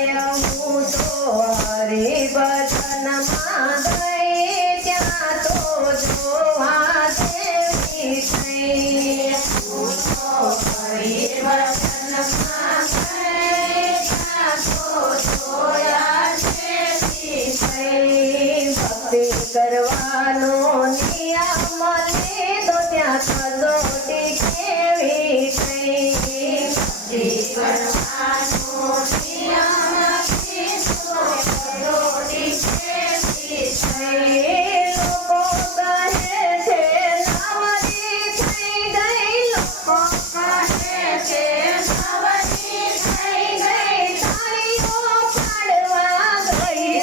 ગય હું તો હરિભજનમાં ગઈ ત્યાં તો જોવા દેવી થઈ હું તો હરિભજનમાં ગઈ ત્યાં તો જોયા દેવી થઈ ભક્તિ કરવાનો નિયમ લીધો ત્યાં કસોટી કેવી થઈ ભક્તિ કરવાનો નિયમ લીધો કસોટી કેવી થઈ લોકો કહે છે નવરી થઈ ગઈ લોકો કહે છે નવરી થઈ ગઈ તાળીઓ પાડવા ગઈ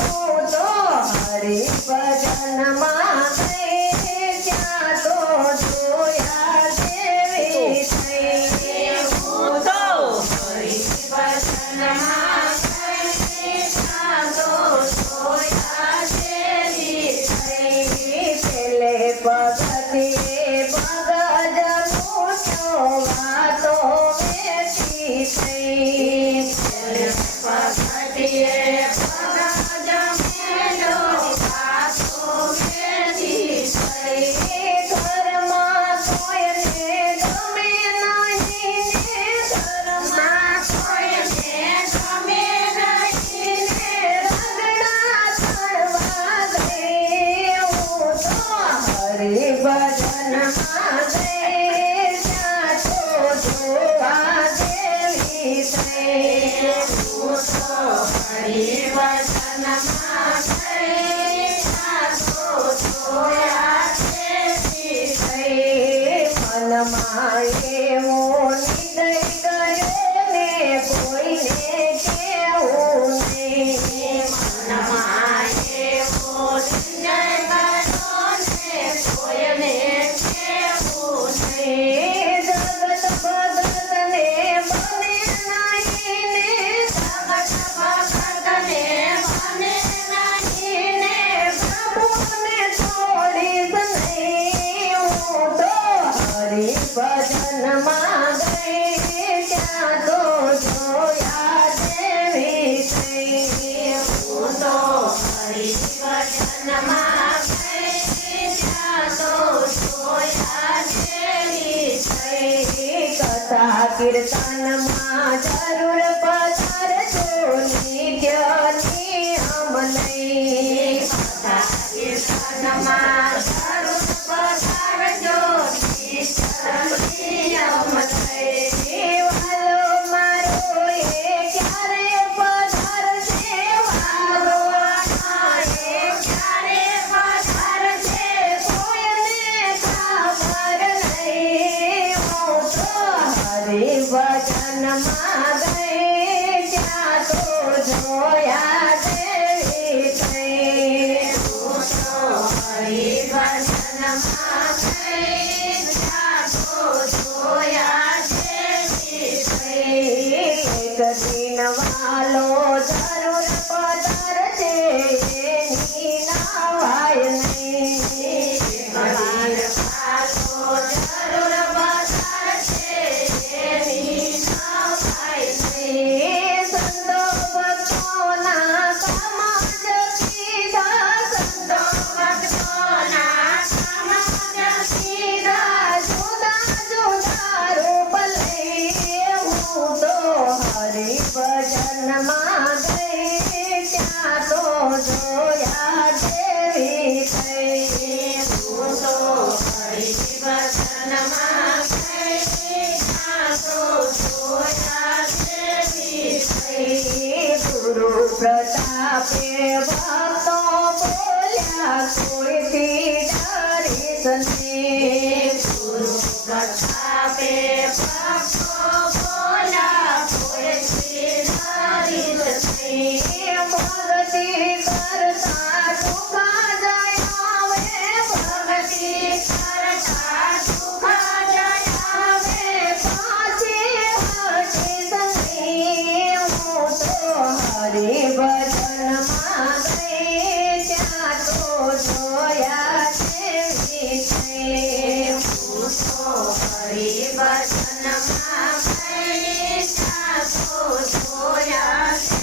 હું તો હરિભજનમાં ગઈ ત્યાં તો જોયા દેવી થઈ હું તો હરિભજનમાં ગઈ ત્યાં તો જોયા દેવી થઈ પેલે પગથિયે પગજ મૂક્યો વાતો વેચી થઈ પેલે પગથિયે પગજ મેલ્યો વાતો વેચી થઈ ઘરમાં કોઈને ગમે નહીં ને ઘરમાં કોઈને ગમે નહીં ને રગડા ચડવા ગઈ હું તો હરિભજનમાં ગઈ ત્યાં તો જોવા દેવી થઈ હું તો હરિભજનમાં ગઈ ત્યાં તો જોયા દેવી થઈ મનમાં એવો નિર્ણય કર્યો ને કોઈને કેવું નહીં મનમાં એવો નિર્ણય કર્યો ને કોઈને કેવું નહીં જગત ભગતને બને નહીં ને જગત ભગતને બને નહીં ને પ્રભુને છોડીશ નહીં હું તો હરિભજનમાં ગઈ ત્યાં તો જોયા દેવી થઈ હું તો હરિભજનમાં ગઈ ત્યાં તો જોયા દેવી થઈ કથા કીર્તનમાં જરૂર પધારજો નિત્યની અમલઈ કથા કીર્તનમાં જરૂર પધારજો નિત્યની અમલઈ વાલો મારો એ ક્યારે પધારશે વાલો એ ક્યારે પધારશે કોઈને ખબર નહીં હું તો હરિભજનમાં ગઈ ત્યાં તો જોયા દેવી થઈ હું તો હરિભજનમાં ગઈ ત્યાં તો જોયા દેવી થઈ એક દિન વાલો જરૂર પધારશે એની નવાય નહીં વાલો જરૂર પધારશે એની નવાય નહીં સંતો ભક્તોના સમાજ કીધા સંતો ભક્તોના સમાજ કીધા જુદા જુદા રૂપ લઈ હું તો હરિભજનમાં ગઈ ત્યાં તો જોયા દેવી થઈ હું તો હરિભજનમાં ગઈ ત્યાં તો જોયા દેવી થઈ ગુરુ પ્રતાપે ભક્તો બોલ્યા કોઈથી ડરીશ નહીં ગુરુ પ્રતાપે ભક્તો બોલ્યા કોઈથી ડરીશ નહીં ભક્તિ કરતા સુખા જય આવે ભક્તિ કરતા સુખા જય આવે પાછી હટીશ નહીં હું તો હરિભજનમાં ગઈ ત્યાં તો જોયા દેવી થઈ હું તો હરિભજનમાં ગઈ ત્યાં તો જોયા